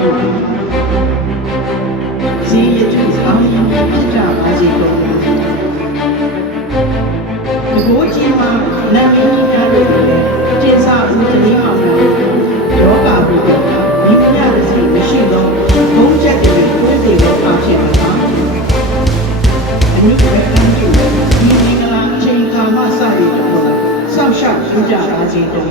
ဇီးရထုအောင်ရင်ဖြစ်ကြပါစေကုန်ဒီကိုကြီးမှာနာမည်များလို့ကျေစာဦးတည်းအောင်လို့ယောဂဘုရားမိမရတဲ့စိတ်မရှိသောဘုံချက်တွေကိုသိတဲ့အားဖြင့်ပါအနုဘက်ကံကျူဒီမင်္ဂလာအချိန်ကာမစရည်တို့ဆောက်ရှောက်ကြကြပါစေကုန်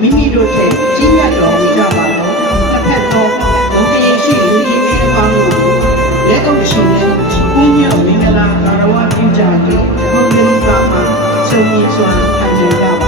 မိမိတို့ထက်ကြီးမြတ်တော်မူကြပါသောတစ်ဖက်သောဘုံကရင်ရှိလူကြီးတွေအပေါင်းတို့လက်ကုပ်ရှင်နဲ့ကိုညော့မင်္ဂလာကာရဝပြုကြပြီးဘုံကလေးပါမှာဆုံးမြစွာခံကြပါ